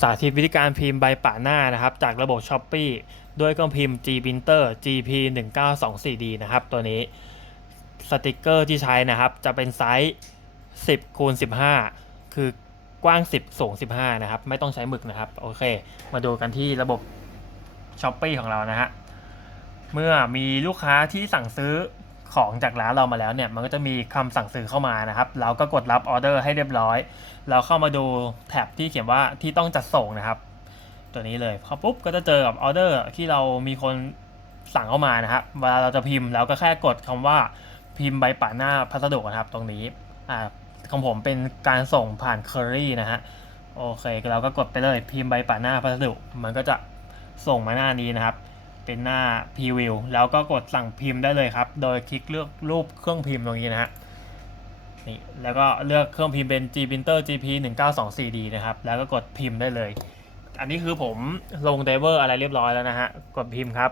สาธิตวิธีการพิมพ์ใบป่าหน้านะครับ จากระบบ s h o p e e ด้วยเครื่องพิมพ์ G Printer GP 1 9 2 4 D นะครับ ตัวนี้สติกเกอร์ที่ใช้นะครับ จะเป็นไซส์ 10คูณ15 คือกว้าง 10 สูง 15 นะครับ ไม่ต้องใช้หมึกนะครับ โอเค มาดูกันที่ระบบ s h o p e e ของเรานะฮะเมื่อมีลูกค้าที่สั่งซื้อ ของจากร้านเรามาแล้วเนี่ย มันก็จะมีคำสั่งซื้อเข้ามานะครับ เราก็กดรับออเดอร์ให้เรียบร้อย เราเข้ามาดูแท็บที่เขียนว่าที่ต้องจัดส่งนะครับ ตัวนี้เลยพอปุ๊บก็จะเจอกับออเดอร์ที่เรามีคนสั่งเข้ามานะครับ เวลาเราจะพิมพ์เราก็แค่กดคำว่าพิมพ์ใบป่าหน้าพัสดุนะครับ ตรงนี้ อ่าของผมเป็นการส่งผ่านเคอรี่นะฮะ โอเค เราก็กดไปเลยพิมพ์ใบป่าหน้าพัสดุ มันก็จะส่งมาหน้านี้นะครับ เป็นหน้าพรีวิวแล้วก็กดสั่งพิมพ์ได้เลยครับ โดยคลิกเลือกรูปเครื่องพิมพ์ตรงนี้นะฮะนี่แล้วก็เลือกเครื่องพิมพ์เป็น G Printer GP 1924D นะครับ แล้วก็กดพิมพ์ได้เลย อันนี้คือผมลงไดเวอร์อะไรเรียบร้อยแล้วนะฮะ กดพิมพ์ครับ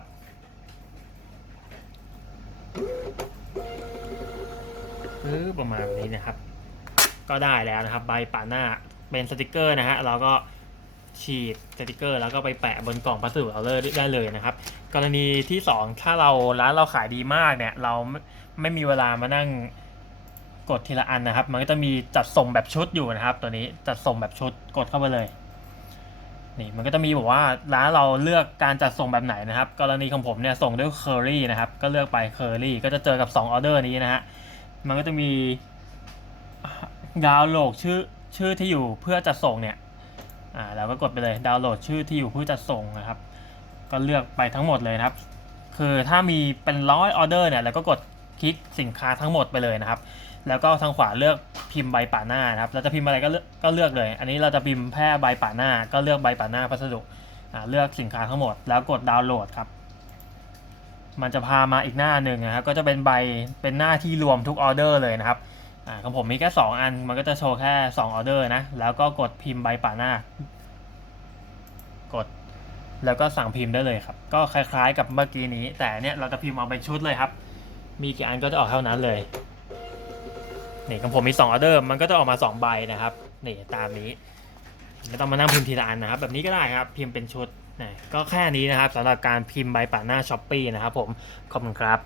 คือประมาณนี้นะครับ ก็ได้แล้วนะครับ ใบป่าหน้าเป็นสติกเกอร์นะฮะเราก็ ฉีดสติกเกอร์ แล้วก็ไปแปะบนกล่องพัสดุเราเลยได้เลยนะครับ กรณีที่ 2 ถ้าเราร้านเราขายดีมากเนี่ย เราไม่ไม่มีเวลามานั่งกดทีละอันนะครับ มันก็จะมีจัดส่งแบบชุดอยู่นะครับ ตัวนี้จัดส่งแบบชุดกดเข้าไปเลยนี่มันก็จะมีบอกว่าร้านเราเลือกการจัดส่งแบบไหนนะครับ กรณีของผมเนี่ยส่งด้วยเคอรี่นะครับ ก็เลือกไปเคอรี่ก็จะเจอกับ2ออเดอร์นี้นะฮะมันก็จะมีดาวน์โหลดชื่อชื่อที่อยู่เพื่อจัดส่งเนี่ย อ่าเราก็กดไปเลยดาวน์โหลดชื่อที่อยู่เพื่อจัดส่งนะครับ ก็เลือกไปทั้งหมดเลยนะครับ คือถ้ามีเป็นร้อยออเดอร์เนี่ยเราก็กดคลิกสินค้าทั้งหมดไปเลยนะครับ แล้วก็ทางขวาเลือกพิมพ์ใบป่าหน้านะครับ เราจะพิมพ์อะไรก็เลือกก็เลือกเลย อันนี้เราจะพิมพ์แพร่ใบป่าหน้า ก็เลือกใบป่าหน้าพัสดุอ่าเลือกสินค้าทั้งหมด แล้วกดดาวน์โหลดครับ มันจะพามาอีกหน้าหนึ่งนะครับ ก็จะเป็นใบเป็นหน้าที่รวมทุกออเดอร์เลยนะครับ อ่าของผมมีแค่2อันมันก็จะโชว์แค่2องออเดอร์นะ แล้วก็กดพิมพ์ใบป่าหน้ากด แล้วก็สั่งพิมพ์ได้เลยครับ ก็คล้ายๆ กับเมื่อกี้นี้ แต่เนี้ยเราจะพิมพ์เอาเป็นชุดเลยครับ มีกี่อันก็จะออกเท่านั้นเลยนี่ของผมมี2ออเดอร์มันก็จะออกมา 2 ใบนะครับนี่ตามนี้ไม่ต้องมานั่งพิมพ์ทีละอันนะครับ แบบนี้ก็ได้ครับพิมพ์เป็นชุดนะก็แค่นี้นะครับสำหรับการพิมพ์ใบป่าหน้าช้อปปีนะครับผมขอบคุณครับ